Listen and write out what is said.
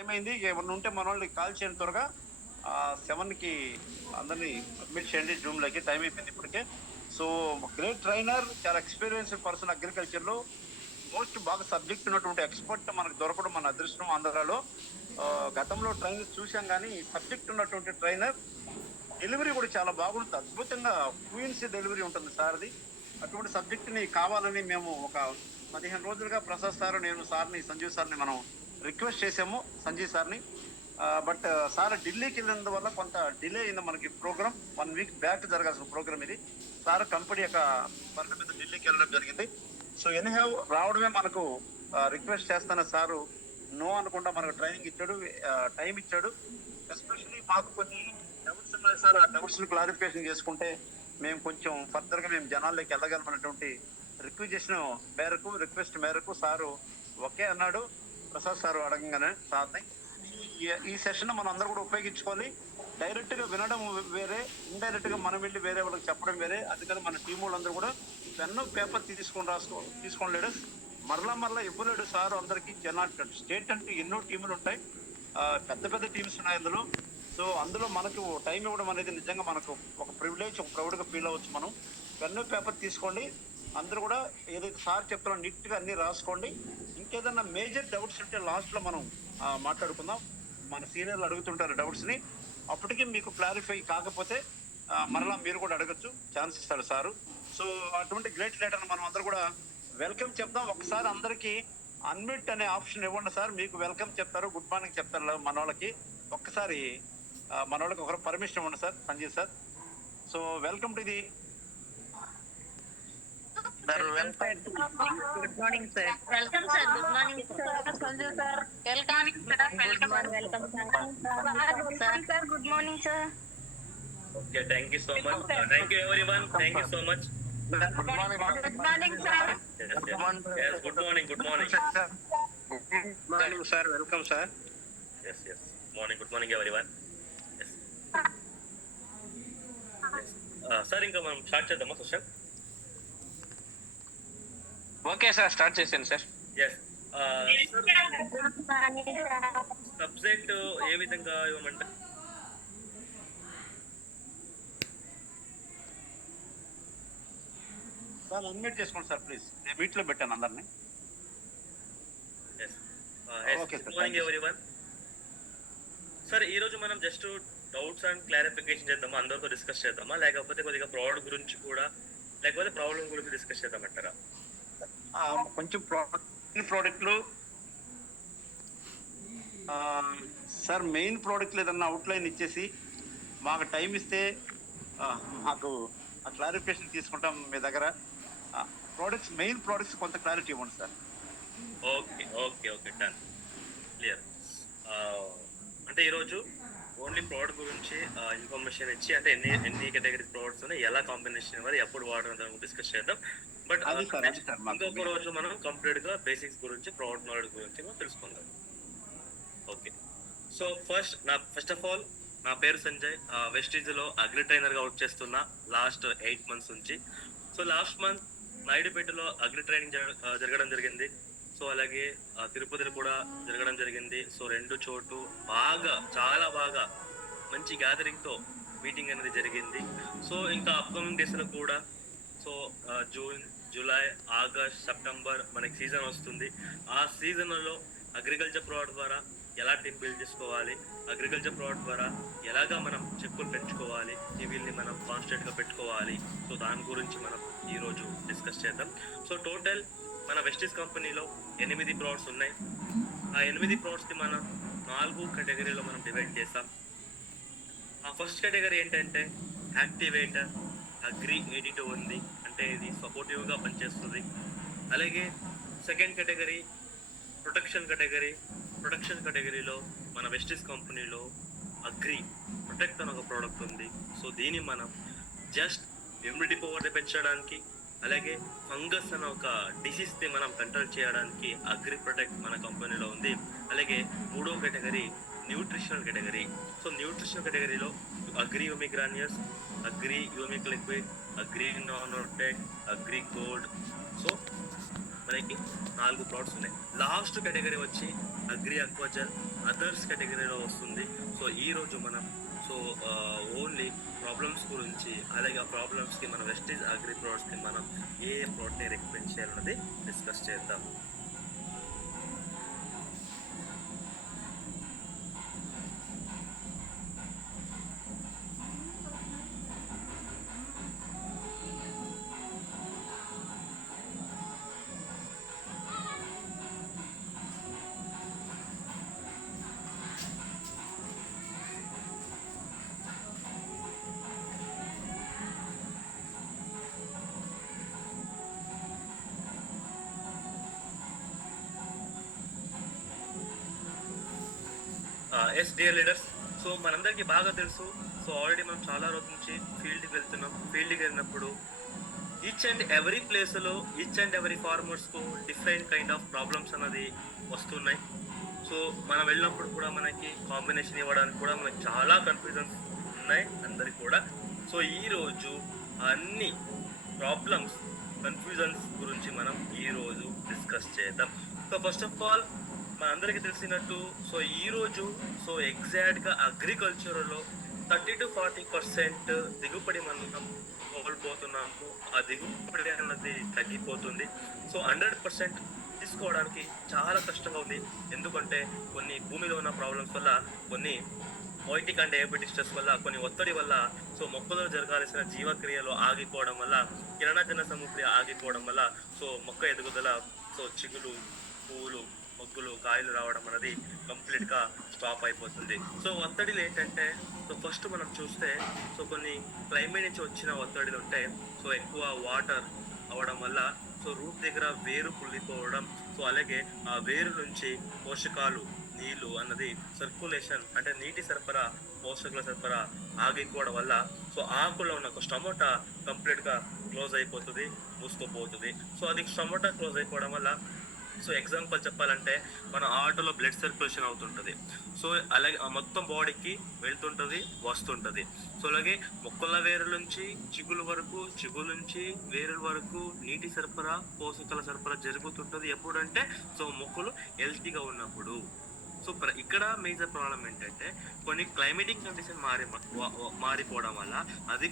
Time అయింది. ఏమన్నా ఉంటే మన వాళ్ళకి కాల్ చేయండి త్వరగా. 7కి అందరినీ అడ్మిట్ చేయండి జూమ్‌లోకి. టైం అయిపోయింది ఇప్పటికే. సో, గ్రేట్ ట్రైనర్, చాలా ఎక్స్‌పీరియన్స్‌డ్ పర్సన్ అగ్రికల్చర్‌లో. మోస్ట్ బాగా సబ్జెక్ట్ ఉన్నటువంటి ఎక్స్‌పర్ట్ మనకు దొరకడం మన అదృష్టం ఆంధ్రాలో. గతంలో ట్రైనర్స్ చూసాం గానీ, సబ్జెక్ట్ ఉన్నటువంటి ట్రైనర్ డెలివరీ కూడా చాలా బాగుంటుంది. అద్భుతంగా క్వీన్స్ డెలివరీ ఉంటుంది సార్‌ది. అటువంటి సబ్జెక్ట్‌ని కావాలని మేము ఒక 15 రోజులుగా ప్రసాద్ సార్, నేను సార్‌ని, సంజీవ్ సార్‌ని మనం రిక్వెస్ట్ చేసాము సంజీవ్ సార్‌ని. బట్ సార్ ఢిల్లీకెళ్ళినందువల్ల కొంత డిలే అయింది మనకి ప్రోగ్రామ్. 1 వీక్ బ్యాక్ జరగాల్సిన ప్రోగ్రామ్ ఇది. సార్ కంపెనీ యొక్క పనుల మీద ఢిల్లీకెళ్ళడం జరిగింది. సో ఎనీహౌ రావడమే మనకు రిక్వెస్ట్ చేస్తున్న సారు నో అనకుండా మనకు ట్రైనింగ్ ఇచ్చాడు. టైం ఇచ్చాడు. ఎస్పెషల్లీ మాకు కొన్ని డౌట్స్ ఉన్నాయి సార్. ఆ డౌట్స్‌ని క్లారిఫికేషన్ చేసుకుంటే మేము కొంచెం ఫర్దర్‌గా మేము జనాల్లోకి వెళ్ళగలమన్నటువంటి రిక్వెస్ట్ మేరకు సారు ఓకే అన్నాడు. ప్రసాద్ సార్ అడగంగానే సార్‌ని. ఈ సెషన్ మనం అందరూ కూడా ఉపయోగించుకోవాలి. డైరెక్ట్‌గా వినడం వేరే, ఇండైరెక్ట్‌గా మనం వెళ్లి వేరే వాళ్ళకి చెప్పడం వేరే. అందుకని మన టీమ్ వాళ్ళందరూ కూడా పెన్ను, పేపర్ తీసుకోండి లీడర్స్. మరలా ఇవ్వలేడు సార్ అందరికి. స్టేట్ అంటే ఎన్నో టీములు ఉంటాయి. పెద్ద పెద్ద టీమ్స్ ఉన్నాయి అందులో. సో అందులో మనకు టైం ఇవ్వడం అనేది నిజంగా మనకు ఒక ప్రివిలేజ్, ఒక ప్రౌడ్‌గా ఫీల్ అవ్వచ్చు మనం. పెన్ను, పేపర్ తీసుకోండి. అందరూ కూడా ఏదైతే సార్ చెప్తున్నారో నీట్‌గా అన్ని రాసుకోండి. ఇంకేదన్నా మేజర్ డౌట్స్ ఉంటే లాస్ట్‌లో మనం మాట్లాడుకుందాం. మన సీనియర్లు అడుగుతుంటారు డౌట్స్‌ని. అప్పటికి మీకు క్లారిఫై కాకపోతే మరలా మీరు కూడా అడగొచ్చు. ఛాన్స్ ఇస్తాడు సారు. సో అటువంటి గ్రేట్ లీడర్‌ని మనం అందరూ కూడా వెల్కమ్ చెప్దాం. ఒకసారి అందరికీ అన్మ్యూట్ అనే ఆప్షన్ ఇవ్వండి సార్. మీకు వెల్కమ్ చెప్తారు, గుడ్ మార్నింగ్ చెప్తారు మనోళ్ళకి. ఒక్కసారి మనోళ్ళకి ఒకరు పర్మిషన్ ఇవ్వండి sir, Sanjeev sir. So welcome to the good morning sir. Welcome sir. Good morning Sanjay sir. Welcome sir. Good morning sir. Okay, thank you so much. Thank you everyone. Thank you so much. Good morning. Good morning sir. Yes, good morning. Good morning. Good morning sir. Welcome sir. Yes. Good morning everyone. Yes. Sir, ఇంకా మనం start చేద్దామా session? Okay sir, start చేశాను sir. Yes. Subject ఏ విధంగా ఇవ్వమంటే sir unmute చేసుకోండి sir please. నేను మీట్లో పెట్టాను అందరినీ. Okay, sir. Good morning everyone. Sir ఈ రోజు మనం జస్ట్ డౌట్స్ అండ్ క్లారిఫికేషన్ చేద్దామా, అందరితో డిస్కస్ చేద్దామా, లేకపోతే కొద్దిగా ప్రోడక్ట్ గురించి కూడా, లేకపోతే ప్రాబ్లం గురించి డిస్కస్ చేద్దామంటారా? కొంచెం ప్రోడక్ట్లు సార్, మెయిన్ ప్రోడక్ట్లు ఏదన్నా అవుట్లైన్ ఇచ్చేసి మాకు టైం ఇస్తే మాకు ఆ క్లారిఫికేషన్ తీసుకుంటాం మీ దగ్గర. మెయిన్ ప్రోడక్ట్స్ కొంత క్లారిటీ ఇవ్వండి సార్. Okay done, clear. అంటే ఈరోజు ఓన్లీ ప్రోడక్ట్ గురించి ఇన్ఫర్మేషన్ ఇచ్చి, అంటే ఎన్ని కేటగిరీస్ ప్రోడక్ట్స్ ఉన్నాయి, ఎలా కాంబినేషన్ ఇవ్వాలి, ఎప్పుడు వాడడం డిస్కస్ చేద్దాం. బట్ ఇంకొక రోజు మనం కంప్లీట్ గా బేసిక్స్ గురించి, ప్రోడక్ట్ నాలెడ్జ్ గురించి మనం తెలుసుకుందాం. Okay, so first of all నా పేరు సంజయ్. వెస్టీజ్ లో అగ్రి ట్రైనర్ గా వర్క్ చేస్తున్నా లాస్ట్ 8 months నుంచి. సో లాస్ట్ మంత్ నాయుడుపేటలో అగ్రి ట్రైనింగ్ జరగడం జరిగింది. సో అలాగే తిరుపతిలో కూడా జరగడం జరిగింది. సో 2 చోటు చాలా బాగా మంచి గ్యాదరింగ్ తో మీటింగ్ అనేది జరిగింది. సో ఇంకా అప్కమింగ్ డేస్ లో కూడా, so June, July, August, September మనకి సీజన్ వస్తుంది. ఆ సీజన్లో అగ్రికల్చర్ ప్రోడక్ట్ ద్వారా ఎలా టీమ్ బిల్డ్ చేసుకోవాలి, అగ్రికల్చర్ ప్రోడక్ట్ ద్వారా ఎలాగా మనం చెక్కులు పెంచుకోవాలి, వీళ్ళని మనం కాన్స్టెంట్గా పెట్టుకోవాలి. సో దాని గురించి మనం ఈరోజు డిస్కస్ చేద్దాం. సో టోటల్ మన వెస్టీజ్ కంపెనీలో 8 ప్రోడక్ట్స్ ఉన్నాయి. ఆ 8 ప్రోడక్ట్స్ని మనం 4 కేటగిరీలో మనం డివైడ్ చేస్తాం. ఆ ఫస్ట్ కేటగిరీ ఏంటంటే యాక్టివేటర్. అగ్రి 82 ఉంది, అంటే ఇది సపోర్టివ్గా పనిచేస్తుంది. అలాగే సెకండ్ కేటగిరీ ప్రొటెక్షన్ కేటగిరీలో మన వెస్టీజ్ కంపెనీలో అగ్రి ప్రొటెక్ట్ అని ఒక ప్రోడక్ట్ ఉంది. సో దీన్ని మనం జస్ట్ ఇమ్యూనిటీ పవర్ని పెంచడానికి, అలాగే ఫంగస్ అనే ఒక డిసీజ్ని మనం కంట్రోల్ చేయడానికి అగ్రి ప్రొటెక్ట్ మన కంపెనీలో ఉంది. అలాగే మూడో category nutritional category. So nutritional కేటగిరీలో agri humic granules, agri humic liquid, agri nanotech, agri gold. So మనకి 4 ప్లాట్స్ ఉన్నాయి. లాస్ట్ కేటగిరీ వచ్చి అగ్రి అక్వాజల్ అదర్స్ కేటగిరీలో వస్తుంది. సో ఈ రోజు మనం సో ఓన్లీ ప్రాబ్లమ్స్ గురించి, అలాగే ఆ ప్రాబ్లమ్స్కి మన వెస్టేజ్ అగ్రి ప్లాట్స్కి మనం ఏ ప్లాట్ని రికమెండ్ చేయాలన్నది డిస్కస్ చేద్దాం. ఎస్ డియర్ లీడర్స్, సో మనందరికీ బాగా తెలుసు. సో ఆల్రెడీ మనం చాలా రోజుల నుంచి ఫీల్డ్కి వెళ్తున్నాం. ఫీల్డ్కి వెళ్ళినప్పుడు ఈచ్ అండ్ ఎవ్రీ ప్లేస్లో ఈచ్ అండ్ ఎవ్రీ ఫార్మర్స్కు డిఫరెంట్ కైండ్ ఆఫ్ ప్రాబ్లమ్స్ అన్నది వస్తున్నాయి. సో మనం వెళ్ళినప్పుడు కూడా మనకి కాంబినేషన్ ఇవ్వడానికి కూడా మనకి చాలా కన్ఫ్యూజన్స్ ఉన్నాయి అందరికి కూడా. సో ఈరోజు అన్ని ప్రాబ్లమ్స్ కన్ఫ్యూజన్స్ గురించి మనం ఈరోజు డిస్కస్ చేద్దాం. సో ఫస్ట్ ఆఫ్ ఆల్ మనందరికీ తెలిసినట్టు సో ఈరోజు సో ఎగ్జాక్ట్గా అగ్రికల్చర్లో 30 to 40% దిగుబడి మనం కోల్పోతున్నాము. ఆ దిగుబడి అన్నది తగ్గిపోతుంది. సో 100% తీసుకోవడానికి చాలా కష్టంగా ఉంది. ఎందుకంటే కొన్ని భూమిలో ఉన్న ప్రాబ్లమ్స్ వల్ల, కొన్ని పోయిటిక్ అండ్ డయాబెటిక్ స్ట్రెస్ వల్ల, కొన్ని ఒత్తిడి వల్ల, సో మొక్కలో జరగాల్సిన జీవక్రియలు ఆగిపోవడం వల్ల, కిరణజన సముద్రి ఆగిపోవడం వల్ల సో మొక్క ఎదుగుదల, సో చిగులు, పువ్వులు, మొగ్గులు, కాయలు రావడం అనేది కంప్లీట్గా స్టాప్ అయిపోతుంది. సో ఒత్తిడిలు ఏంటంటే సో ఫస్ట్ మనం చూస్తే సో కొన్ని క్లైమేట్ నుంచి వచ్చిన ఒత్తిడిలు ఉంటాయి. సో ఎక్కువ వాటర్ అవడం వల్ల సో రూట్ దగ్గర వేరు కుళ్ళిపోవడం, సో అలాగే ఆ వేరు నుంచి పోషకాలు, నీళ్లు అన్నది సర్క్యులేషన్ అంటే నీటి సరఫరా, పోషకాల సరఫరా ఆగిపోవడం వల్ల సో ఆకులో ఉన్న ఒక టమోటా కంప్లీట్గా క్లోజ్ అయిపోతుంది, మూసుకుపోతుంది. సో అది టమోటా క్లోజ్ అయిపోవడం వల్ల సో ఎగ్జాంపుల్ చెప్పాలంటే మన ఆటోలో బ్లడ్ సర్క్యులేషన్ అవుతుంటుంది. సో అలాగే మొత్తం బాడీకి వెళ్తుంటుంది, వస్తుంటుంది. సో అలాగే మొక్కల వేరుల నుంచి చిగుల వరకు, చిగుల నుంచి వేరుల వరకు నీటి సరఫరా, పోషకాల సరఫరా జరుగుతుంటుంది. ఎప్పుడంటే సో మొక్కలు హెల్తీగా ఉన్నప్పుడు. సో ఇక్కడ మేజర్ ప్రాబ్లం ఏంటంటే కొన్ని క్లైమేటిక్ కండిషన్ మారిపోవడం వల్ల అధిక